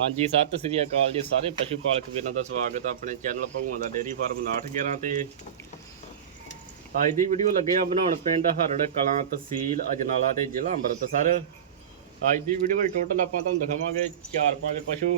ਹਾਂਜੀ ਸਤਿ ਸ੍ਰੀ ਅਕਾਲ ਜੀ ਸਾਰੇ ਪਸ਼ੂ ਪਾਲਕ ਵੀਰਾਂ ਦਾ ਸਵਾਗਤ ਹੈ ਆਪਣੇ ਚੈਨਲ ਭਗਵਾਨ ਦਾ ਡੇਅਰੀ ਫਾਰਮ 911 ਤੇ। ਅੱਜ ਦੀ ਵੀਡੀਓ ਲੱਗੇ ਆ ਬਣਾਉਣ ਪਿੰਡ ਹਰੜ ਕਲਾਂ ਤਹਿਸੀਲ ਅਜਨਾਲਾ ਤੇ ਜ਼ਿਲ੍ਹਾ ਅੰਮ੍ਰਿਤਸਰ। ਅੱਜ ਦੀ ਵੀਡੀਓ ਵਿੱਚ ਟੋਟਲ ਆਪਾਂ ਤੁਹਾਨੂੰ ਦਿਖਾਵਾਂਗੇ 4-5 ਪਸ਼ੂ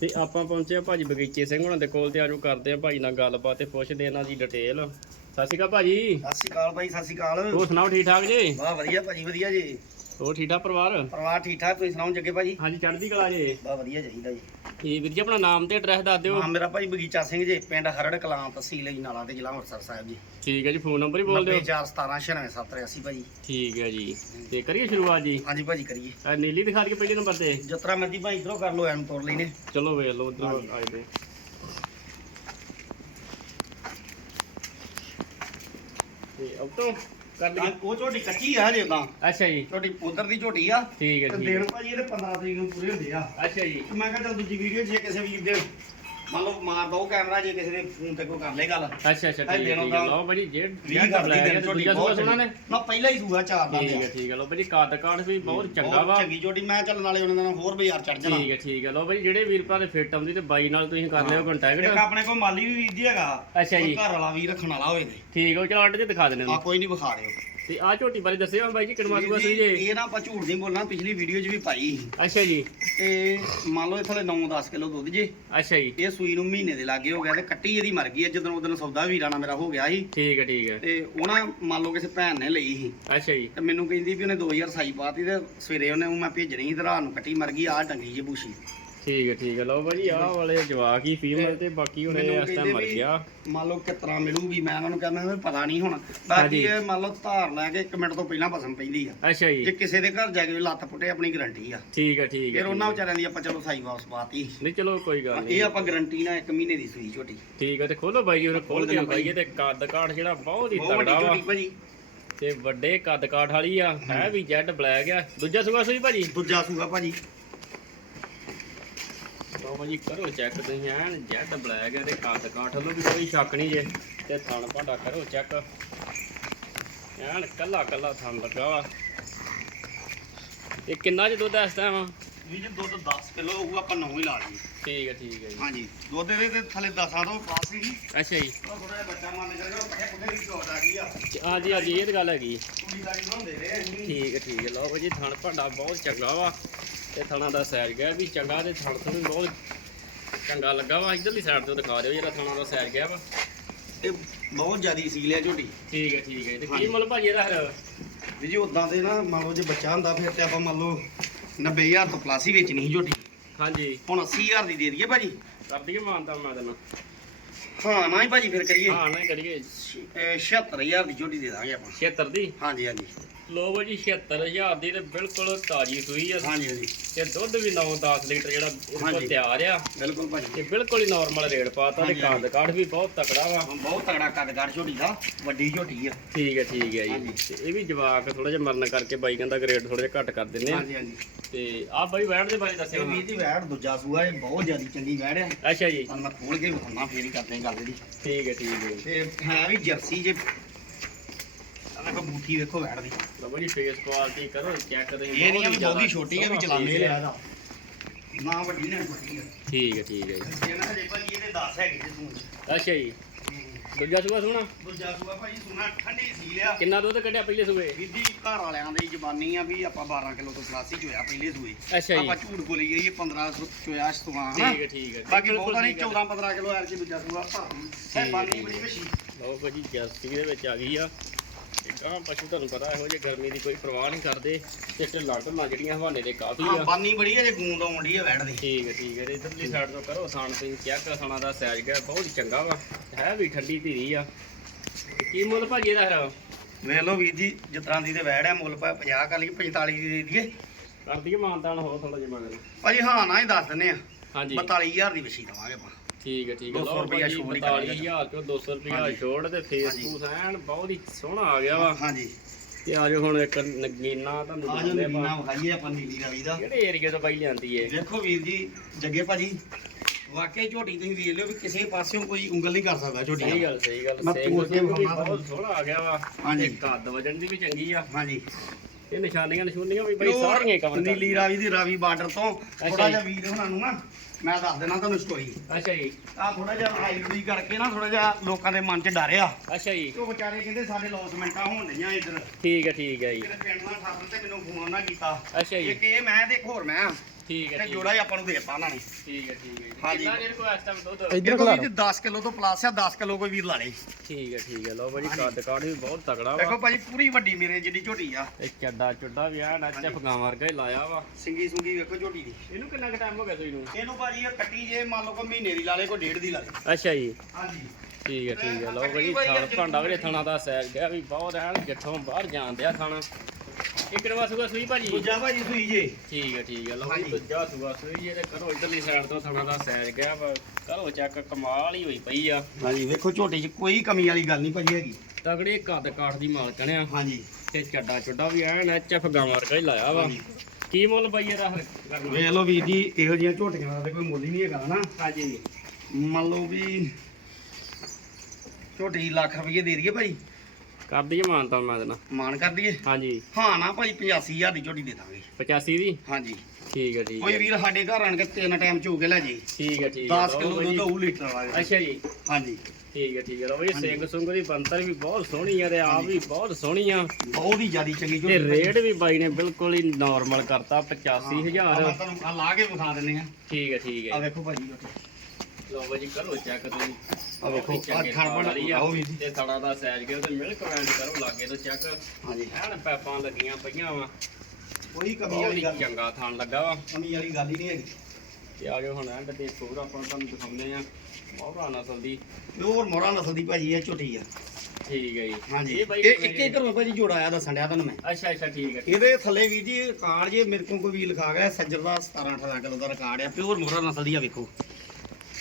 ਤੇ ਆਪਾਂ ਪਹੁੰਚੇ ਆ ਭਾਜੀ ਬਗੀਚੇ ਸਿੰਘ ਹੁਣਾਂ ਦੇ ਕੋਲ ਤੇ ਆਜੋ ਕਰਦੇ ਆ ਭਾਈ ਨਾਲ ਗੱਲਬਾਤ ਤੇ ਪੁੱਛਦੇ ਇਹਨਾਂ ਦੀ ਡਿਟੇਲ ਸਤਿ ਸ਼੍ਰੀ ਅਕਾਲ ਭਾਜੀ। ਸਤਿ ਸ਼੍ਰੀ ਅਕਾਲ ਭਾਈ ਸਤਿ ਸ਼੍ਰੀ ਅਕਾਲ। ਹੋਰ ਸੁਣਾਓ ਠੀਕ ਠਾਕ ਜੀ? ਵਾਹ ਵਧੀਆ ਭਾਜੀ ਵਧੀਆ ਜੀ। ਹੋਰ ਠੀਕ ਠਾਕ ਪਰਿਵਾਰ? ਪਰਿਵਾਰ ਠੀਕ ਠਾਕ ਤੁਸੀਂ ਸੁਣਾਓ ਜੱਗੇ ਭਾਜੀ? ਹਾਂਜੀ ਚੜ੍ਹਦੀ ਕਲਾ ਜੀ। ਵਾਹ ਵਧੀਆ ਚਾਹੀਦਾ ਜੀ। ਇਹ ਵੀਰ ਜੀ ਆਪਣਾ ਨਾਮ ਤੇ ਐਡਰੈਸ ਦੱਸ ਦਿਓ। ਹਾਂ ਮੇਰਾ ਭਾਈ ਬਗੀਚਾ ਸਿੰਘ ਜੀ ਪਿੰਡ ਹਰੜ ਕਲਾਂ ਤਹਿਸੀਲ ਜਨਾਲਾ ਤੇ ਜ਼ਿਲ੍ਹਾ ਅੰਮ੍ਰਿਤਸਰ ਸਾਹਿਬ ਜੀ। ਠੀਕ ਹੈ ਜੀ ਫੋਨ ਨੰਬਰ ਹੀ ਬੋਲ ਦਿਓ। 9417969783 ਭਾਜੀ। ਠੀਕ ਹੈ ਜੀ। ਤੇ ਕਰੀਏ ਸ਼ੁਰੂਆਤ ਜੀ? ਹਾਂਜੀ ਭਾਜੀ ਕਰੀਏ। ਆਹ ਨੀਲੀ ਦਿਖਾ ਦਈਏ ਪਹਿਲੇ ਨੰਬਰ ਤੇ। ਜਤਰਾ ਮਰਦੀ ਭਾਈ ਇਧਰੋਂ ਕਰ ਲਓ ਐਨ ਤੋੜ ਲੈਨੇ। ਚਲੋ ਵੇਖ ਲਓ ਉਧਰ। ਆਏ ਦੇ ਤੇ ਅਬ ਤੋਂ ਕਰ ਲਈਏ ਉਹ ਝੋਟੀ ਕੱਚੀ ਆ ਜੇ ਉਦਾਂ ਅੱਛਾ ਜੀ। ਝੋਟੀ ਉਧਰ ਦੀ ਝੋਟੀ ਆ। ਠੀਕ ਹੈ ਤੇ ਠੀਕ ਦੇਣ ਭਾਜੀ ਇਹਦੇ 15 ਤਰੀਕ ਨੂੰ ਪੂਰੇ ਹੁੰਦੇ ਆ। ਅੱਛਾ ਜੀ। ਤੇ ਮੈਂ ਕਿਹਾ ਚੱਲ ਦੂਜੀ ਵੀਡੀਓ ਜੇ ਕਿਸੇ ਵੀਰ ਦੇ ਮੰਨ ਲਓ ਮਾਰ ਦੋ ਕੈਮਰਾ ਜੇ ਕਿਸੇ ਦੇ ਫੋਨ ਤੇ ਕੋਈ ਕਰ ਲੇ ਗੱਲ। ਅੱਛਾ ਅੱਛਾ ਠੀਕ ਹੈ ਠੀਕ ਹੈ। ਲਓ ਭਾਜੀ ਜੇ ਝੋਟੀ ਦੂਜਾ ਸੂਆ ਬਹੁਤ ਸੁਣਾ ਨੇ। ਨਾ ਪਹਿਲਾਂ ਹੀ ਸੂਆ ਚਾਰ ਦਾ ਠੀਕ ਹੈ ਠੀਕ ਹੈ ਲਓ ਭਾਜੀ ਕਾਦ ਕਾਰਡ ਵੀ ਬਹੁਤ ਚੰਗਾ ਵਾ। ਚੰਗੀ ਝੋਟੀ ਮੈਂ ਚੱਲ ਨਾਲੇ ਉਹਨਾਂ ਦਾ ਹੋਰ ਬਾਜ਼ਾਰ ਚੜ ਜਾਣਾ। ਠੀਕ ਹੈ ਠੀਕ ਹੈ ਲਓ ਭਾਜੀ ਜਿਹੜੇ ਵੀਰ ਭਰਾ ਦੇ ਫਿੱਟ ਆਉਂਦੀ ਤੇ ਬਾਈ ਨਾਲ ਤੁਸੀਂ ਕਰ ਲਿਓ ਇੱਕ ਕੰਟੈਕਟ ਆਪਣੇ ਕੋਲ ਮਾਲੀ ਵੀ ਵੀਰ ਜੀ ਹੈਗਾ। ਅੱਛਾ ਜੀ। ਘਰ ਵਾਲਾ ਵੀ ਰੱਖਣ ਵਾਲਾ ਹੋਵੇ ਤੇ। ਠੀਕ ਹੈ ਚਲੋ ਅੱਡ ਚ ਦਿਖਾ ਦਿੰਦੇ ਆ ਕੋਈ ਨਹੀਂ ਵਿਖਾ ਦਿਓ। ਤੇ ਆਹ ਝੋਟੀ ਬਾਰੇ ਦੱਸਿਓ ਬਾਈ ਜੀ ਕਿੰਨਾ ਸੂਆ ਸੀ ਜੀ, ਇਹ ਨਾ ਆਪਾਂ ਝੂਠ ਨਹੀਂ ਬੋਲਣਾ ਪਿਛਲੀ ਵੀਡੀਓ 'ਚ ਵੀ ਪਾਈ ਸੀ। ਅੱਛਾ ਜੀ। ਤੇ ਮੰਨ ਲਓ ਇਹ ਥਲੇ 9-10 ਕਿਲੋ ਦੁੱਧ ਜੇ। ਅੱਛਾ ਜੀ। ਇਹ ਸੂਈ ਨੂੰ ਮਹੀਨੇ ਦੇ ਲਾਗੇ ਹੋ ਗਿਆ ਤੇ ਕੱਟੀ ਇਹਦੀ ਮਰ ਗਈ ਹੈ ਜਦੋਂ ਉਹਦੋਂ ਸੌਦਾ ਵੀਰਾਂ ਨਾਲ ਮੇਰਾ ਹੋ ਗਿਆ ਸੀ। ਠੀਕ ਹੈ ਠੀਕ ਹੈ ਤੇ ਉਹਨਾਂ ਮੰਨ ਲਓ ਕਿਸੇ ਭੈਣ ਨੇ ਲਈ ਸੀ। ਅੱਛਾ ਜੀ। ਤੇ ਮੈਨੂੰ ਕਹਿੰਦੀ ਵੀ ਉਹਨੇ 2000 ਸਾਈ ਪਾਤੀ ਤੇ ਸਵੇਰੇ ਉਹਨੇ ਮੈਂ ਭੇਜਣੀ ਸੀ ਤੇ ਰਾਤ ਨੂੰ ਕੱਟੀ ਮਰ ਗਈ ਆਹ ਟੰਗੀ ਜੇ ਬੂਸ਼ੀ। ਠੀਕ ਹੈ ਠੀਕ ਹੈ। ਲਓ ਭਾਜੀ ਆਹ ਵਾਲੇ ਜਵਾਕ ਹੀ ਫੀਮੇਲ ਤੇ ਬਾਕੀ ਹੁਣ ਇਹ ਇਸ ਟਾਈਮ ਮਰ ਗਿਆ। ਮੰਨ ਲਓ ਕਿਤਰਾ ਮਿਲੂਗੀ ਮੈਂ ਉਹਨਾਂ ਨੂੰ ਕਹਿੰਦਾ ਵੀ ਪਤਾ ਨਹੀਂ ਹੁਣ। ਬਾਕੀ ਇਹ ਮੰਨ ਲਓ ਧਾਰ ਲੈ ਕੇ 1 ਮਿੰਟ ਤੋਂ ਪਹਿਲਾਂ ਪਸਮ ਪੈਂਦੀ ਆ। ਅੱਛਾ ਜੇ। ਜੀ ਕਿਸੇ ਦੇ ਘਰ ਜਾ ਕੇ ਲੱਤ ਪੁੱਟੇ ਆਪਣੀ ਗਾਰੰਟੀ ਆ। ਠੀਕ ਹੈ ਠੀਕ ਹੈ ਫਿਰ ਉਹਨਾਂ ਵਿਚਾਰਿਆਂ ਦੀ ਆਪਾਂ ਚਲੋ ਸਾਈ ਵਾਪਸ ਪਾਤੀ। ਨਹੀਂ ਚਲੋ ਕੋਈ ਗੱਲ ਇਹ ਨਹੀਂ। ਆਪਾਂ ਗਾਰੰਟੀ ਨਾਲ 1 ਮਹੀਨੇ ਦੀ ਸੂਈ ਝੋਟੀ। ਠੀਕ ਹੈ ਤੇ ਖੋਲੋ ਬਾਈ ਜੀ ਉਹਨੇ ਖੋਲ ਕੇ ਬਾਈਏ ਤੇ ਕੱਦ ਕਾਠ ਜਿਹੜਾ ਬਹੁਤ ਹੀ ਤਗੜਾ ਵਾ। ਤੇ ਵੱਡੇ ਕੱਦ ਕਾਠ ਵਾਲੀ ਆ ਹੈ ਵੀ ਜੈਡ ਬਲੈਕ ਆ। ਦੂਜਾ ਸੂਆ ਸੂਈ ਭਾਜੀ? ਦੂਜਾ ਸੂਆ ਭਾਜੀ। ਲਓ ਭਾਜੀ ਕਰੋ ਚੈੱਕ ਤੁਸੀਂ ਐਨ ਜੈਡ ਬਲੈਕ ਹੈ ਤੇ ਕੱਦ ਕਾਠ ਵੱਲੋਂ ਵੀ ਕੋਈ ਸ਼ੱਕ ਨਹੀਂ ਜੇ ਤੇ ਥਣ ਭਾਂਡਾ ਕਰੋ ਚੈੱਕ ਐਨ ਕੱਲਾ ਕੱਲਾ ਥਣ ਲੱਗਾ ਵਾ। ਇਹ ਕਿੰਨਾ ਚ ਦੁੱਧ ਇਸ ਟਾਈਮ ਵੀ ਜੇ ਦੁੱਧ 10 ਕਿਲੋ ਹੋਊ ਆਪਾਂ 9 ਹੀ ਲਾ ਲਈ ਠੀਕ ਹੈ ਠੀਕ ਹੈ ਜੀ। ਹਾਂਜੀ ਦੁੱਧ ਇਹਦੇ ਤੇ ਥੱਲੇ 10 ਤੋਂ ਪਾਸ ਹੀ ਅੱਛਾ ਜੀ। ਥੋੜਾ ਜਿਹਾ ਬੱਚਾ ਮੰਨ ਕਰੇਗਾ ਪੱਠੇ ਪੁੱਠੇ ਵੀ ਚੋਟ ਆ ਗਈ ਆ। ਹਾਂਜੀ ਹਾਂਜੀ ਇਹ ਤਾਂ ਗੱਲ ਹੈਗੀ ਕੁੜੀ ਦਾ ਨਹੀਂ ਹੁੰਦੇ ਰਹੇ। ਠੀਕ ਹੈ ਠੀਕ ਹੈ ਲਓ ਭਾਜੀ ਥਣ ਭਾਂਡਾ ਬਹੁਤ ਚੰਗਾ ਵਾ। ਤੇ ਥਣਾ ਦਾ ਸਾਈਜ਼ ਗਿਆ ਵੀ ਚੰਗਾ ਤੇ ਥਣ ਤੋਂ ਵੀ ਬਹੁਤ ਚੰਗਾ ਲੱਗਾ ਵਾ ਇਧਰਲੀ ਸਾਈਡ ਤੋਂ ਦਿਖਾ ਦਿਓ ਜਿਹੜਾ ਥਣਾ ਦਾ ਸਾਈਜ਼ ਗਿਆ ਵਾ। ਇਹ ਬਹੁਤ ਜ਼ਿਆਦੀ ਸੀਲ ਆ ਝੋਟੀ। ਠੀਕ ਹੈ ਠੀਕ ਹੈ। ਤੇ ਕੀ। ਮੁੱਲ ਭਾਜੀ ਇਹਦਾ ਫਿਰ? ਵੀ ਜੀ ਉਦਾਂ ਦੇ ਨਾ ਮੰਨ ਲਓ ਜੇ ਬੱਚਾ ਹੁੰਦਾ ਫਿਰ ਤੇ ਆਪਾਂ ਮੰਨ ਲਓ 90000 ਤੋਂ ਪਲਾਸ ਹੀ ਵੇਚਣੀ ਸੀ ਝੋਟੀ। ਹਾਂਜੀ। ਹੁਣ 80000 ਦੀ ਦੇ ਦਈਏ ਭਾਜੀ। ਕਰ ਦਈਏ ਮਾਨਤਾ ਮੈਂ ਤੈਨੂੰ ਹਾਂ ਨਾ ਹੀ ਭਾਜੀ ਫਿਰ ਕਰੀਏ। ਹਾਂ ਨਾ ਕਰੀਏ। ਇਹ 76000 ਦੀ ਝੋਟੀ ਦੇ ਦਾਂਗੇ ਆਪਾਂ। 76 ਦੀ? ਹਾਂਜੀ ਹਾਂਜੀ। ਲੋ ਭਾਜੀ 76000 ਦੀ ਤੇ ਬਿਲਕੁਲ ਤਾਜੀ ਸੂਈ ਆ। ਹਾਂਜੀ ਹਾਂਜੀ। ਤੇ ਦੁੱਧ ਵੀ 9-10 ਲੀਟਰ ਜਿਹੜਾ ਇਹਦੇ ਕੋਲ ਹਾਂਜੀ। ਤਿਆਰ ਆ। ਬਿਲਕੁਲ ਭਾਜੀ। ਤੇ ਬਿਲਕੁਲ ਹੀ ਨਾਰਮਲ ਰੇਟ ਪਾਤਾ ਤੇ ਕੰਦ ਕਾਠ ਵੀ ਬਹੁਤ ਤਕੜਾ ਵਾ। ਬਹੁਤ ਤਗੜਾ ਕੱਦਗੜ ਝੋਟੀ ਦਾ ਵੱਡੀ ਝੋਟੀ ਆ। ਠੀਕ ਹੈ ਠੀਕ ਹੈ ਜੀ। ਤੇ ਇਹ ਵੀ ਜਵਾਕ ਥੋੜਾ ਜਿਹਾ ਮਰਨ ਕਰਕੇ ਬਾਈ ਕਹਿੰਦਾ ਗ੍ਰੇਡ ਥੋੜਾ ਜਿਹਾ ਘੱਟ ਕਰ ਦਿੰਨੇ ਆ। ਹਾਂਜੀ ਹਾਂਜੀ। ਤੇ ਆਹ ਬਾਈ ਵੈੜ ਦੇ ਬਾਰੇ ਦੱਸਿਓ ਵੀ ਦੀ ਵੈੜ ਦੂਜਾ ਸੂਆ ਇਹ ਬਹੁਤ ਜ਼ਿਆਦੀ ਚੰਗੀ ਵੈੜ ਆ। ਅੱਛਾ ਜੀ। ਤੁਹਾਨੂੰ ਮੈਂ ਖੋਲ ਕੇ ਵਿਖਾਉਣਾ ਫੇਰ ਹੀ ਕਰਦੇ ਗੱਲ ਇਹਦੀ ਠੀਕ ਹੈ ਠੀਕ ਹੈ ਤੇ ਹੈ ਵੀ ਜਰਸੀ ਜੇ ਆਹ ਦੇਖੋ ਬੂਥੀ ਵੇਖੋ ਵੈੜ ਦੀ। ਲਓ ਜੀ ਫੇਸ ਕੁਆਲਿਟੀ ਕਰੋ ਚੈੱਕ ਕਰੋ ਇਹ ਨਹੀਂ ਆ ਵੀ ਬਹੁਤੀ ਛੋਟੀ ਆ ਵੀ ਚਲਾਉਂਦੇ ਆ। ਨਾ ਵੱਡੀ ਨਾ ਛੋਟੀ ਆ। ਠੀਕ ਹੈ ਠੀਕ ਹੈ ਜੀ। ਇਹਨਾਂ ਦੇ ਭਾਜੀ ਇਹਦੇ 10 ਹੈਗੇ ਜੇ ਸੂਣ ਅੱਛਾ ਜੀ। ਦੂਜਾ ਸੂਆ ਸੋਣਾ ਦੂਜਾ ਸੂਆ ਭਾਜੀ ਸੁਣਾ ਠੰਡੀ ਸੀ ਲਿਆ। ਕਿੰਨਾ ਦੁੱਧ ਕੱਢਿਆ ਪਹਿਲੇ ਸੂਏ? ਵਿਧੀ ਘਰ ਵਾਲਿਆਂ ਦੀ ਜ਼ਬਾਨੀ ਆ ਵੀ ਆਪਾਂ 12 ਕਿਲੋ ਤੋਂ ਪਲਾਸੀ ਚ ਹੋਇਆ ਪਹਿਲੇ ਸੂਏ। ਅੱਛਾ ਜੀ। ਆਪਾਂ ਝੂਠ ਬੋਲੀ ਜਾਈਏ 15 ਚੋਇਆ ਹਨਾ? ਠੀਕ ਹੈ ਠੀਕ ਹੈ ਬਾਕੀ ਬਹੁਤਾ ਨਹੀਂ ਠੀਕ ਹੈ। 14 15 ਕਿਲੋ ਐਰ ਕੇ ਦੂਜਾ ਸੂਆ ਭਰਮ ਹੈ, ਹੈ ਬਾਨੀ ਠੀਕ ਬੜੀ ਵਸ਼ੀ ਲਓ ਭਾਜੀ ਜਰਸੀ ਦੇ ਵਿੱਚ ਆ ਗਈ ਆ। ਗਾਂ ਪਸ਼ੂ ਤੁਹਾਨੂੰ ਪਤਾ ਇਹੋ ਜਿਹੇ ਗਰਮੀ ਦੀ ਕੋਈ ਪਰਵਾਹ ਨਹੀਂ ਕਰਦੇ। ਤੇ ਢਿੱਲਾਂ ਢੁੱਲਾਂ ਜਿਹੜੀਆਂ ਹਵਾਨੇ ਦੇ ਕਾਫੀ ਹਾਂ ਆ ਬਾਨੀ ਬੜੀ ਹੈ ਜੇ ਗੂੰਦ ਆਉਂਦੀ ਹੈ ਵੈੜ ਦੀ। ਠੀਕ ਹੈ ਠੀਕ ਹੈ ਇਧਰਲੀ ਸਾਈਡ ਤੋਂ ਕਰੋ ਸਾਨ ਤੁਸੀਂ ਚੈੱਕ ਸਾਨਾ ਦਾ ਸਾਈਜ਼ ਗਿਆ ਬਹੁਤ ਹੀ ਚੰਗਾ ਵਾ। ਹੈ ਵੀ ਠੰਡੀ ਧੀਰੀ ਆ। ਕੀ ਮੁੱਲ ਭਾਜੀ ਇਹਦਾ ਫਿਰ? ਵੇਖ ਲਓ ਵੀਰ ਜੀ ਤਰ੍ਹਾਂ ਦੀ ਤੇ ਵੈੜ ਹੈ ਮੁੱਲ ਪਾ 50 ਕਰ ਲਈ 45 ਦੀ ਦੇ ਦਈਏ। ਕਰ ਦਈਏ ਮਾਨਤਾਨ ਹੋਰ ਥੋੜਾ ਜਿਹਾ ਮੰਗ ਭਾਜੀ ਹਾਂ ਨਾ ਹੀ ਦੱਸ ਦਿੰਨੇ ਆ। ਹਾਂਜੀ। 42000 ਦੀ ਵਸ਼ੀ ਦਵਾਂਗੇ ਆਪਾਂ। ਠੀਕ ਹੈ ਠੀਕ ਹੈ। 200 ਲਓ ਰੁਪਈਆ ਭਾਜੀ ਛੋੜ ਹੀ ਕਰਾਂਗੇ। 42000 ਚੋਂ 200 ਰੁਪਿਆ। ਛੋੜ ਤੇ ਫੇਸਬੁੱਕ ਐਨ ਬਹੁਤ ਹੀ ਸੋਹਣਾ ਆ ਗਿਆ ਵਾ। ਹਾਂਜੀ। ਤੇ ਆਜੋ ਹੁਣ ਇੱਕ ਨਗੀਨਾ ਤੁਹਾਨੂੰ ਆ ਜੋ ਦਿਖਾਉਂਦੇ ਨੀਨਾ ਆਪਾਂ ਵਿਖਾਈਏ ਆਪਾਂ ਨੀਲੀ ਰਾਵੀ ਦਾ। ਕਿਹੜੇ ਏਰੀਆ ਤੋਂ ਬਾਈ ਲਿਆਂਦੀ ਏ? ਦੇਖੋ ਵੀਰ ਜੀ ਜੱਗੇ ਭਾਜੀ ਵਾਕਈ ਝੋਟੀ ਤੁਸੀਂ ਵੇਖ ਲਿਓ ਵੀ ਕਿਸੇ ਪਾਸਿਓਂ ਕੋਈ ਉਂਗਲ ਨਹੀਂ ਕਰ ਸਕਦਾ ਝੋਟੀ ਸਹੀ। ਗੱਲ ਸਹੀ ਗੱਲ ਮੈਂ ਤੋੜ ਕੇ ਬਹੁਤ ਸੋਹਣਾ ਆ ਗਿਆ ਵਾ। ਹਾਂਜੀ। ਕੱਦ ਵਜਣ ਦੀ ਵੀ ਚੰਗੀ ਆ। ਹਾਂਜੀ। ਇਹ ਨਿਸ਼ਾਨੀਆਂ ਨਿਸ਼ੂਨੀਆਂ ਵੀ ਬਈ ਸਾਰੀਆਂ ਕਵਰ ਨੀਲੀ ਰਾਵੀ ਦੀ ਰਾਵੀ ਬਾਰਡਰ ਤੋਂ ਥੋੜਾ। ਜਿਹਾ ਵੀਰ ਉਹਨਾਂ ਨੂੰ ਨਾ ਮੈਂ ਦੱਸ ਦੇਣਾ ਤੁਹਾਨੂੰ ਸਟੋਰੀ ਅੱਛਾ ਜੀ। ਆ ਥੋੜਾ ਜਿਹਾ ਹਾਈਬ੍ਰਿਡ ਕਰਕੇ ਨਾ ਥੋੜਾ ਜਿਹਾ ਲੋਕਾਂ ਦੇ ਮਨ 'ਚ ਡਰ ਆ। ਅੱਛਾ ਜੀ। ਉਹ ਵਿਚਾਰੇ ਕਹਿੰਦੇ ਸਾਡੇ ਲੌਸਮੈਂਟਾਂ ਹੋਣ ਡਈਆਂ ਇੱਧਰ। ਠੀਕ ਹੈ ਠੀਕ ਹੈ ਜੀ। ਮੇਰੇ ਪਿੰਡ ਨਾਲ ਠਾਕਰ ਤੇ ਮੈਨੂੰ ਫੋਨ ਨਾ ਕੀਤਾ। ਅੱਛਾ ਜੀ। ਇੱਕ ਇਹ ਮੈਂ ਤੇ ਇੱਕ ਹੋਰ ਮੈਂ ਠੀਕ ਹੈ ਤੇ ਜੋੜਾ ਹੀ ਆਪਾਂ ਨੂੰ ਦੇਤਾ ਉਹਨਾਂ ਨੇ। ਠੀਕ ਹੈ ਠੀਕ ਹੈ ਜੀ। ਹਾਂਜੀ। ਕਿੰਨਾ ਜਿਹੜੇ ਕੋਲ ਇਸ ਟਾਈਮ ਦੁੱਧ? ਇੱਧਰ ਖਲਾ 10 ਕਿਲੋ ਤੋਂ ਪਲੱਸ ਆ 10 ਕਿਲੋ ਕੋਈ ਵੀਰ ਲਾ ਲੇ। ਠੀਕ ਹੈ ਠੀਕ ਹੈ। ਲਓ ਭਾਜੀ ਕੱਦ ਕਾਠ ਵੀ ਬਹੁਤ ਤਗੜਾ ਵਾ। ਦੇਖੋ ਭਾਜੀ ਪੂਰੀ ਵੱਡੀ ਮੇਰੇ ਜਿੱਡੀ ਝੋਟੀ ਆ। ਇਹ ਚੱਡਾ ਚੁੱਡਾ ਵੀ ਆ ਨੱਚ ਫਗਾਂ ਵਰਗਾ ਹੀ ਲਾਇਆ ਵਾ। ਸਿੰਗੀ ਸੁੰਗੀ ਵੇਖੋ ਝੋਟੀ ਦੀ। ਇਹਨੂੰ ਕਿੰਨਾ ਕੁ ਟਾਈਮ ਹੋ ਗਿਆ ਤੁਸੀਂ ਨੂੰ? ਇਹਨੂੰ ਭਾਜੀ ਇਹ ਕੱਟੀ ਜੇ ਮੰਨ ਲਓ ਕੋਈ ਮਹੀਨੇ ਦੀ ਲਾ ਲੇ ਕੋਈ ਡੇਢ ਦੀ ਲਾ ਲੇ। ਅੱਛਾ ਜੀ। ਹਾਂਜੀ। ਠੀਕ ਹੈ ਠੀਕ ਹੈ। ਲਓ ਭਾਜੀ ਥਾਣ ਭਾਂਡਾ ਵੀ ਥਾਣਾ ਦਾ ਸੈਰ ਗਿਆ ਵੀ ਬਹੁਤ ਐਨ ਜਿੱਥੋਂ ਬਾਹਰ ਜਾਂਦੇ ਆ ਥਾਣਾ ਇੱਕ ਨਵਾਂ ਸੂਆ ਸੂਈ ਭਾਜੀ? ਦੂਜਾ ਭਾਜੀ ਸੂਈ ਜੇ। ਠੀਕ ਹੈ ਠੀਕ ਹੈ ਲਓ ਹਾਂਜੀ। ਜੀ ਦੂਜਾ ਸੂਆ ਸੂਈ ਇਹਦੇ ਕਰੋ ਇਧਰਲੀ ਸਾਈਡ ਤੋਂ ਥਾਣਾ ਦਾ ਸੈਰ ਗਿਆ ਵਾ। ਕਰੋ ਚੈੱਕ ਕਮਾਲ ਹੀ ਹੋਈ ਪਈ ਆ। ਹਾਂਜੀ ਵੇਖੋ ਝੋਟੀ 'ਚ ਕੋਈ ਕਮੀ ਵਾਲੀ ਗੱਲ ਨਹੀਂ ਭਾਜੀ ਹੈਗੀ। ਤਗੜੀ ਕੱਦ ਕਾਠ ਦੀ ਮਾਲਕਣ ਆ ਹਾਂਜੀ। ਤੇ ਚੱਡਾ ਚੁੱਡਾ ਵੀ ਐਨ ਐਚ ਐਫ ਗਾਂ ਵਰਗਾ ਹੀ ਲਾਇਆ ਵਾ। ਹਾਂਜੀ। ਕੀ ਮੁੱਲ ਪਈ ਇਹਦਾ ਕਰਨਾ? ਵੇਖ ਲਓ ਵੀਰ ਜੀ ਇਹੋ ਜਿਹੀਆਂ ਝੋਟੀਆਂ ਦਾ ਤਾਂ ਕੋਈ ਮੁੱਲ ਹੀ ਨਹੀਂ ਹੈਗਾ ਨਾ ਹਾਂਜੀ। ਮੰਨ ਲਓ ਵੀ ਝੋਟੀ ਲੱਖ ਰੁਪਏ ਦੇ ਦਈਏ ਭਾਈ ਕਰ ਦਈਏ ਮਾਨਤਾ ਮੈਂ ਦੇਣਾ। ਮਾਨ ਕਰ ਦਈਏ? ਹਾਂਜੀ। ਹਾਂ ਨਾ ਭਾਈ 85000 ਦੀ ਝੋਟੀ ਦੇ ਦਾਂਗੇ। 85 ਦੀ? ਹਾਂਜੀ। ਠੀਕ ਹੈ ਠੀਕ ਕੋਈ ਵੀਰ ਸਾਡੇ ਘਰ ਆਣ ਕੇ ਤਿੰਨ ਟਾਈਮ ਚੋ ਕੇ ਲੈ ਜੀ। ਠੀਕ ਹੈ ਠੀਕ ਹੈ 10 ਲਓ ਕਿਲੋ। ਦੁੱਧ ਹੋਊ ਲੀਟਰ ਵਾਲਾ ਅੱਛਾ ਜੀ। ਹਾਂਜੀ। ਠੀਕ ਹੈ ਠੀਕ ਹੈ ਲਓ ਹਾਂਜੀ। ਸਿੰਘ ਸੁੰਗ ਦੀ ਬੰਤਰ ਵੀ ਬਹੁਤ ਸੋਹਣੀ ਆ ਤੇ ਆਪ ਵੀ ਬਹੁਤ ਸੋਹਣੀ ਆ। ਬਹੁਤ ਹੀ ਜ਼ਿਆਦੀ ਚੰਗੀ ਤੇ ਝੋਟੀ। ਰੇਟ ਵੀ ਬਾਈ ਨੇ ਬਿਲਕੁਲ ਹੀ ਨਾਰਮਲ ਕਰਤਾ 85000 ਆਪਾਂ ਤੁਹਾਨੂੰ ਆ ਲਾ ਕੇ ਵਿਖਾ ਦਿੰਨੇ ਆ ਠੀਕ ਹੈ ਠੀਕ ਆ। ਹੈ ਵੇਖੋ ਭਾਜੀ ਲਓ ਭਾਜੀ ਕਰੋ ਚੈੱਕ ਤੁਸੀਂ। ਆ ਵੇਖੋ ਆ ਚੰਗੇ ਖੜ ਪੜ ਵਾਲੀ ਆ। ਆਓ ਵੀਰ ਜੀ ਤੇ ਥੜਾ ਦਾ ਸਾਈਜ਼ ਗਿਓ ਤੇ ਮਿਲਕ ਵੈਂਡ ਕਰੋ ਲਾਗੇ ਤੋਂ ਚੈੱਕ। ਹਾਂਜੀ। ਐਨ ਪੈਪਾਂ ਲੱਗੀਆਂ ਪਈਆਂ ਵਾ। ਕੋਈ ਕਮੀ ਬਹੁਤ ਵਾਲੀ ਹੀ ਗੱਲ ਚੰਗਾ ਥਣ ਲੱਗਾ ਵਾ। ਕਮੀ ਵਾਲੀ ਗੱਲ ਹੀ ਨਹੀਂ ਹੈਗੀ। ਤੇ ਆ ਜਾਓ ਹੁਣ ਐਂਡ ਤੇ ਹੋਰ ਆਪਾਂ ਤੁਹਾਨੂੰ ਦਿਖਾਉਂਦੇ ਆ ਮੋਹਰਾ ਨਸਲ ਦੀ। ਪਿਓਰ ਮੋਰਾ ਨਸਲ ਦੀ ਭਾਜੀ ਇਹ ਝੋਟੀ ਆ। ਠੀਕ ਹੈ ਜੀ। ਹਾਂਜੀ। ਇਹ ਇਹ ਬਾਈ ਇੱਕ ਇੱਕ ਘਰੋਂ ਭਾਜੀ ਜੋੜਾ ਆਇਆ ਦੱਸਣ ਡਿਆ ਤੁਹਾਨੂੰ ਮੈਂ। ਅੱਛਾ ਅੱਛਾ ਠੀਕ ਹੈ ਇਹਦੇ ਥੱਲੇ ਵੀ ਜੀ ਰਿਕਾਰਡ ਜੇ ਮੇਰੇ ਕੋਲ ਕੋਈ ਵੀ ਲਿਖਾ ਗਿਆ ਸੱਜਰ ਦਾ 17 18 ਕਿਲੋ ਦਾ ਰਿਕਾਰਡ ਆ। ਪਿਓਰ ਮੋਰਾ ਨਸਲ ਦੀ ਆ ਵੇਖੋ।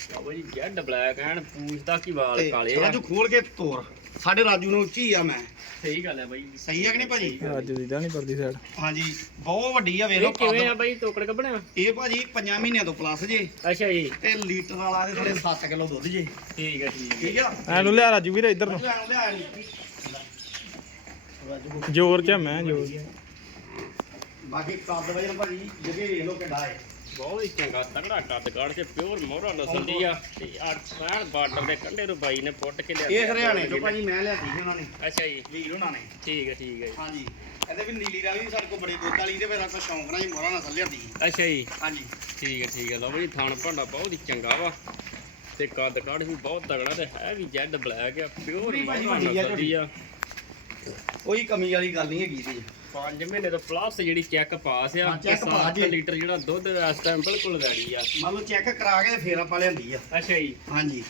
ਲਓ ਜੀ ਜੈਡ ਬਲੈਕ ਐਨ ਪੂਛ ਦਾ ਕੀ ਵਾਲ ਤੇ ਕਾਲੇ ਆ ਰਾਜੂ ਖੋਲ ਕੇ ਤੋਰ। ਸਾਡੇ ਰਾਜੂ ਨੂੰ ਉੱਚੀ ਆ ਮੈਂ। ਸਹੀ ਗੱਲ ਹੈ ਬਾਈ। ਸਹੀ ਹੈ ਕਿ ਨਹੀਂ ਭਾਜੀ? ਅੱਜ ਦੀ ਤਾਂ ਨਹੀਂ ਪਰਦੀ ਸਾਈਡ ਹਾਂਜੀ ਬਹੁਤ ਵੱਡੀ ਆ ਵੇਖ ਲਓ ਇਹ ਕਿਵੇਂ ਆ। ਬਾਈ ਟੋਕੜ ਕੱਢਣਾ? ਇਹ ਭਾਜੀ 5 ਮਹੀਨਿਆਂ ਤੋਂ ਪਲੱਸ ਜੇ। ਅੱਛਾ ਜੀ। ਤੇ ਲੀਟਰ ਵਾਲਾ ਦੇ ਥੋੜੇ 7 ਕਿਲੋ ਦੁੱਧ ਜੇ। ਠੀਕ ਹੈ ਠੀਕ ਹੈ ਠੀਕ ਆ? ਐ ਨੂੰ ਲਿਆ ਰਾਜੂ ਵੀਰ ਇੱਧਰ ਨੂੰ। ਲਿਆ ਲਿਆ। ਰਾਜੂ ਜ਼ੋਰ ਚ ਆ ਮੈਂ ਜ਼ੋਰ। ਬਾਕੀ ਕੱਦ ਵਜਨ ਭਾਜੀ ਜਗੇ ਵੇਖ ਲਓ ਕਿੱਡਾ ਹੈ ਬਹੁਤ ਹੀ ਚੰਗਾ ਤਗੜਾ ਕੱਦ ਕਾੜ ਕੇ ਪਿਓਰ ਮੋਹਰਾ ਨਸਲ ਦੀ ਆ। ਤੇ ਆ ਐਨ ਬਾਰਡਰ ਦੇ ਕੰਢੇ ਨੂੰ ਬਾਈ ਨੇ ਪੁੱਟ ਕੇ ਲਿਆ ਇਹ ਹਰਿਆਣੇ ਤੋਂ ਭਾਜੀ ਮੈਂ ਲਿਆਂਦੀ ਸੀ ਉਹਨਾਂ ਨੇ। ਅੱਛਾ ਜੀ। ਵੀਰ ਉਹਨਾਂ ਨੇ। ਠੀਕ ਹੈ ਠੀਕ ਹੈ ਜੀ। ਹਾਂਜੀ। ਕਹਿੰਦੇ ਵੀ ਨੀਲੀ ਰਾਵੀ ਵੀ ਸਾਡੇ ਕੋਲ ਬੜੇ ਦੁੱਧ ਵਾਲੀ ਤੇ ਫਿਰ ਆਪਾਂ ਸ਼ੌਂਕ ਨਾਲ ਹੀ ਮੋਹਰਾ ਨਸਲ ਲਿਆਂਦੀ ਅੱਛਾ ਜੀ। ਹਾਂਜੀ। ਠੀਕ ਹੈ ਠੀਕ ਹੈ। ਲਓ ਬਈ ਥਣ ਭਾਂਡਾ ਬਹੁਤ ਹੀ ਚੰਗਾ ਵਾ। ਤੇ ਕੱਦ ਕਾੜ ਵੀ ਬਹੁਤ ਤਗੜਾ ਤੇ ਹੈ ਵੀ ਜੈਡ ਬਲੈਕ ਆ। ਪਿਓਰ ਮੋਹਰਾ ਨਸਲ ਦੀ ਆ। ਕੋਈ ਕਮੀ ਵਾਲੀ ਗੱਲ ਨਹੀਂ ਹੈਗੀ ਜੀ। 5 ਮਹੀਨੇ ਤੋਂ ਪਲੱਸ ਜਿਹੜੀ ਚੈੱਕ ਪਾਸ ਆ ਹਾਂ, check pass ਜੀ। ਲੀਟਰ ਜਿਹੜਾ ਦੁੱਧ ਇਸ ਟਾਈਮ ਬਿਲਕੁਲ ਰੈਡੀ ਆ। ਮੰਨ ਲਓ ਚੈੱਕ ਕਰਾ ਕੇ ਫੇਰ ਆਪਾਂ ਲਿਆਂਦੀ ਆ। ਅੱਛਾ ਜੀ। ਹਾਂਜੀ।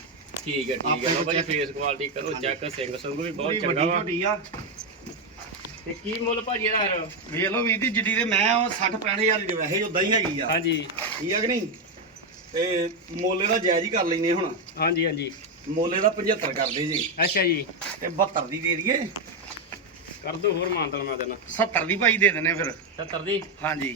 ਠੀਕ ਹੈ ਠੀਕ ਹੈ ਲਓ ਭਾਈ ਫੇਸ ਕੁਆਲਿਟੀ ਕਰੋ। ਚੈੱਕ ਸਿੰਘ ਸੰਗ ਵੀ ਬਹੁਤ ਪੂਰੀ ਚੰਗਾ ਵੱਡੀ ਵਾ। ਝੋਟੀ ਆ। ਤੇ ਕੀ ਮੁੱਲ ਭਾਜੀ ਇਹਦਾ ਫਿਰ? ਵੇਖ ਲਓ ਵੀਰ ਦੀ ਜਿੱਡੀ ਦੇ ਮੈਂ ਉਹ 60 65000 ਦੀ ਵੈਸੇ ਉਦਾਂ ਹੀ ਹੈਗੀ ਆ। ਹਾਂਜੀ। ਠੀਕ ਆ ਕਿ ਨਹੀਂ? ਤੇ ਮੋਲੇ ਦਾ ਜਾਇਜ਼ ਹੀ ਕਰ ਲੈਨੇ ਹੁਣ। ਹਾਂਜੀ ਹਾਂਜੀ। ਮੋਲੇ ਦਾ 75 ਕਰਦੇ ਜੀ। ਅੱਛਾ ਜੀ। ਤੇ 72 ਦੀ ਦੇ ਦਈਏ। ਕਰ ਦੋ ਹੋਰ ਮਾਨਤਲ ਮੈਂ ਦੇਣਾ 70 ਦੀ ਭਾਈ ਦੇ ਦਿੰਨੇ ਫਿਰ। 70 ਦੀ? ਹਾਂਜੀ।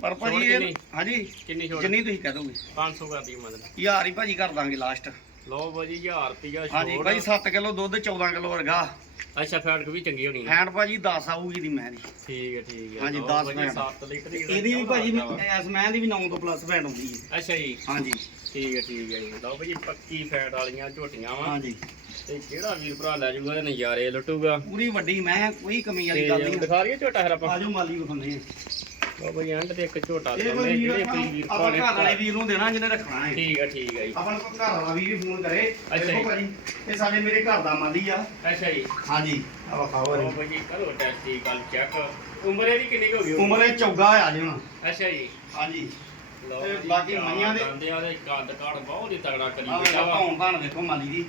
ਪਰ ਛੋੜ ਭਾਜੀ ਕਿੰਨੀ? ਇਹ ਹਾਂਜੀ। ਕਿੰਨੀ ਛੋੜ ਜਿੰਨੀ ਤੁਸੀਂ ਕਹਿ ਦੋਗੇ। 500 ਕਰ ਦੀ ਮੈਂ ਦੇਣਾ ਯਾਰ ਹੀ ਭਾਜੀ ਕਰ ਦਾਂਗੇ ਲਾਸਟ ਲਓ ਭਾਜੀ 1000 ਰੁਪਿਆ ਹਾਂਜੀ ਛੋੜ ਭਾਈ 7 ਕਿਲੋ ਦੁੱਧ 14 ਕਿਲੋ ਵਰਗਾ। ਅੱਛਾ ਫੈਟ ਵੀ ਚੰਗੀ ਹੋਣੀ ਹੈ ਹੈਂਡ ਭਾਜੀ 10 ਆਊਗੀ ਦੀ ਮੈਂ ਦੀ। ਠੀਕ ਹੈ ਠੀਕ ਹੈ ਹਾਂਜੀ, ਲਓ ਦਸ ਭਾਜੀ, ਫੈਟ। ਸੱਤ ਲੀਟਰ ਦੀ ਇਹਦੀ ਵੀ ਭਾਜੀ ਅੱਛਾ ਐਸ ਮੈਂ ਦੀ ਵੀ 9 ਤੋਂ ਪਲੱਸ ਫੈਟ ਹੁੰਦੀ ਹੈ। ਜੀ। ਹਾਂਜੀ। ਠੀਕ ਹੈ ਠੀਕ ਹੈ ਜੀ। ਲਓ ਭਾਜੀ ਪੱਕੀ ਫੈਟ ਵਾਲੀਆਂ ਝੋਟੀਆਂ ਵਾ। ਹਾਂਜੀ। ਤੇ ਜਿਹੜਾ ਵੀਰ ਭਰਾ ਲੈ ਜਾਊਗਾ ਤੇ ਨਜ਼ਾਰੇ ਲੁੱਟੂਗਾ। ਪੂਰੀ ਵੱਡੀ ਮੈਂ ਕੋਈ ਕਮੀ ਵਾਲੀ ਤੇ ਗੱਲ ਨਹੀਂ ਦਿਖਾ ਰਹੀਏ ਝੋਟਾ ਫਿਰ ਆਪਾਂ। ਆਜੋ ਮਾਲੀ ਵਿਖਾਉਂਦੇ ਆ ਲਓ ਭਾਜੀ ਐਂਡ ਤੇ ਇੱਕ ਝੋਟਾ ਇਹ ਦਿਖਾਉਂਦੇ ਕੋਈ ਵੀਰ ਜਿਹੜੇ ਆਪਾਂ ਕੋਈ ਵੀਰ ਆਪਾਂ ਭਰਾ ਘਰ ਵਾਲੇ ਨੇ ਵੀਰ ਨੂੰ ਦੇਣਾ ਜਿਹਨੇ ਰੱਖਣਾ ਹੈ। ਠੀਕ ਹੈ ਠੀਕ ਹੈ ਜੀ। ਆਪਾਂ ਨੂੰ ਕੋਈ ਘਰ ਵਾਲਾ ਵੀਰ ਵੀ ਫੋਨ ਕਰੇ। ਅੱਛਾ ਦੇਖੋ ਜੀ। ਭਾਜੀ ਇਹ ਸਾਡੇ ਮੇਰੇ ਘਰ ਦਾ ਮਾਲੀ ਆ। ਅੱਛਾ ਜੀ। ਹਾਂਜੀ ਆ ਖਾਓ ਲਓ ਭਾਜੀ ਕਰੋ ਟੈਸਟ ਦੀ ਗੱਲ ਚੈੱਕ ਉਮਰ ਇਹਦੀ ਕਿੰਨੀ ਕੁ ਹੋ ਗਈ ਹੋਊਗੀ? ਉਮਰ ਇਹ ਚੌਗਾ ਆ ਜੀ ਹੁਣ। ਅੱਛਾ ਜੀ। ਹਾਂਜੀ। ਲਓ ਤੇ ਜੀ, ਬਾਕੀ ਮਈਆਂ ਦੇ- ਦੰਦ ਆ ਤੇ ਕੱਦ ਕਾੜ ਬਹੁਤ ਹੀ ਤਗੜਾ ਕਰੀ ਬੈਠਾ ਵਾ। ਧੌਣ ਧਾਣ ਦੇਖੋ ਮਾਲੀ ਦੀ।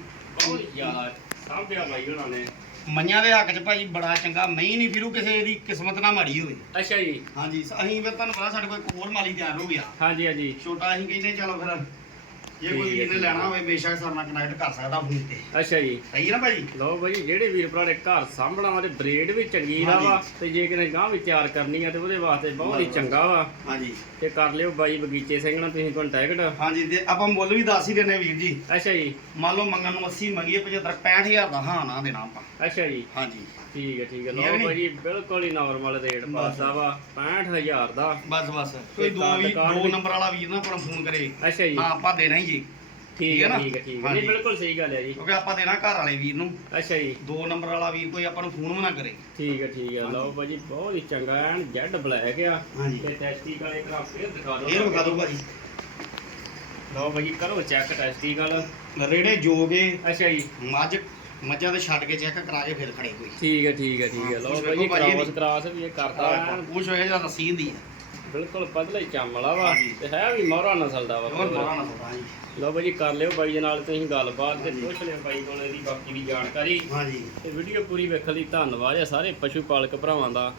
ਬਹੁਤ ਜ਼ਿਆਦਾ ਸਾਂਭਿਆ ਬਾਈ ਉਹਨਾਂ ਨੇ ਮਈਆਂ ਦੇ ਹੱਕ 'ਚ ਭਾਜੀ ਬੜਾ ਚੰਗਾ ਮਈ ਨਹੀਂ ਫਿਰੂ ਕਿਸੇ ਦੀ ਕਿਸਮਤ ਨਾ ਮਾੜੀ ਹੋਵੇ। ਅੱਛਾ ਜੀ। ਹਾਂਜੀ ਅਸੀਂ ਫਿਰ ਤੁਹਾਨੂੰ ਪਤਾ ਸਾਡੇ ਕੋਲ ਇੱਕ ਹੋਰ ਮਾਲੀ ਤਿਆਰ ਹੋ ਗਿਆ। ਹਾਂਜੀ ਹਾਂਜੀ। ਛੋਟਾ ਅਸੀਂ ਕਹਿੰਦੇ ਚਲੋ ਫਿਰ ਜੇ ਕੋਈ ਵੀਰ ਨੇ ਲੈਣਾ ਹੋਵੇ ਬੇਸ਼ੱਕ ਸਾਡੇ ਨਾਲ ਕਨੈਕਟ ਕਰ ਸਕਦਾ ਫੋਨ ਤੇ। ਅੱਛਾ ਜੀ। ਸਹੀ ਹੈ ਨਾ ਭਾਜੀ ਲਓ ਭਾਈ ਜਿਹੜੇ ਵੀਰ ਭਰਾ ਨੇ ਘਰ ਸਾਂਭਣਾ ਵਾ ਤੇ ਬ੍ਰੇਡ ਵੀ ਚੰਗੀ ਦਾ ਵਾ। ਤੇ ਜੇ ਕਿਨੇ ਗਾਂ ਵੀ ਤਿਆਰ ਕਰਨੀ ਆ ਤੇ ਉਹਦੇ ਵਾਸਤੇ ਬਹੁਤ ਹੀ। ਚੰਗਾ ਵਾ। ਹਾਂਜੀ। ਤੇ ਕਰ ਲਿਓ ਬਾਈ ਬਗੀਚੇ ਸਿੰਘ ਨਾਲ ਤੁਸੀਂ ਕੰਟੈਕਟ ਹਾਂਜੀ ਤੇ ਆਪਾਂ ਮੁੱਲ ਵੀ ਦੱਸ ਹੀ ਦਿੰਨੇ ਵੀਰ ਜੀ। ਅੱਛਾ ਜੀ। ਮੰਨ ਲਓ ਮੰਗਣ ਨੂੰ 80 ਮੰਗੀਏ 75 65000 ਦਾ ਹਾਂ ਨਾ ਦੇਣਾ ਆਪਾਂ। ਅੱਛਾ ਜੀ। ਹਾਂਜੀ। ਠੀਕ ਹੈ ਠੀਕ ਹੈ। ਲਓ? ਬਾਈ ਜੀ ਬਿਲਕੁਲ ਹੀ ਨਾਰਮਲ ਰੇਟ ਪਾਸਾ ਵਾ 65000 ਦਾ। ਬਸ ਬਸ। ਕੋਈ ਦੋ ਵੀ ਦੋ ਨੰਬਰ ਵਾਲਾ ਵੀਰ ਨੂੰ ਫੋਨ ਕਰੇ। ਅੱਛਾ ਜੀ। ਹਾਂ ਆਪਾਂ ਦੇਣਾ ਹੀ ਜੀ। ਠੀਕ ਹੈ ਨਾ? ਠੀਕ ਹੈ ਠੀਕ ਹੈ। ਹਾਂਜੀ। ਨਹੀਂ ਬਿਲਕੁਲ ਸਹੀ ਗੱਲ ਹੈ ਜੀ। ਕਿਉਂਕਿ ਆਪਾਂ ਦੇਣਾ ਘਰ ਵਾਲੇ ਵੀਰ ਨੂੰ। ਅੱਛਾ ਜੀ। ਦੋ ਨੰਬਰ ਵਾਲਾ ਵੀਰ ਕੋਈ ਆਪਾਂ ਨੂੰ ਫੋਨ ਵੀ ਨਾ ਕਰੇ। ਠੀਕ ਹੈ ਠੀਕ ਹੈ। ਲਓ ਬਾਈ ਜੀ ਬਹੁਤ ਹੀ ਚੰਗਾ ਐਨ ਜੈਡ ਬਲੈਕ ਆ। ਤੇ ਟੈਸਟੀਕਲ ਇੱਕ ਵਾਰ ਫੇਰ ਦਿਖਾ ਦਿਓ। ਇਹ ਵਿਖਾ ਦਿਓ ਭਾਜੀ। ਲਓ ਬਾਈ ਜੀ ਕਰੋ ਚੈੱਕ ਟੈਸਟੀਕਲ ਰੇੜੇ ਜੋਗੇ। ਅੱਛਾ ਜੀ। ਮੱਝ ਮੱਝਾਂ ਦੇ ਛੱਡ ਕੇ ਚੈੱਕ ਕਰਾ ਕੇ ਫਿਰ ਖੜੇ ਕੋਈ। ਠੀਕ ਹੈ ਠੀਕ ਹੈ ਠੀਕ ਹੈ। ਲਓ ਕੁਛ ਬਾਈ ਜੀ ਵੇਖੋ ਭਾਈ ਕ੍ਰਾਸ ਵੀ ਇਹ ਕਰਦਾ ਕੁਛ ਹੋਇਆ ਜਾਂ ਰਸੀ ਹੁੰਦੀ ਹੈ। ਬਿਲਕੁਲ ਪਤਲਾ ਹੀ ਚਮੜਾ ਵਾ। ਹਾਂਜੀ। ਤੇ ਹੈ ਵੀ ਮੋਹਰਾ ਨਸਲ ਦਾ ਵਾ ਹੋਰ ਬਾਹਰ ਨਾ ਪਤਾ ਜੀ ਲਓ ਬਾਈ ਜੀ ਕਰ ਲਿਓ ਬਾਈ ਦੇ ਨਾਲ ਤੁਸੀਂ ਗੱਲਬਾਤ ਤੇ ਪੁੱਛ ਲਿਓ ਬਾਈ ਕੋਲ ਇਹਦੀ ਬਾਕੀ ਦੀ ਜਾਣਕਾਰੀ। ਹਾਂਜੀ। ਤੇ ਵੀਡੀਓ ਪੂਰੀ ਵੇਖਣ ਲਈ ਧੰਨਵਾਦ ਹੈ ਸਾਰੇ ਪਸ਼ੂ ਪਾਲਕ ਭਰਾਵਾਂ ਦਾ।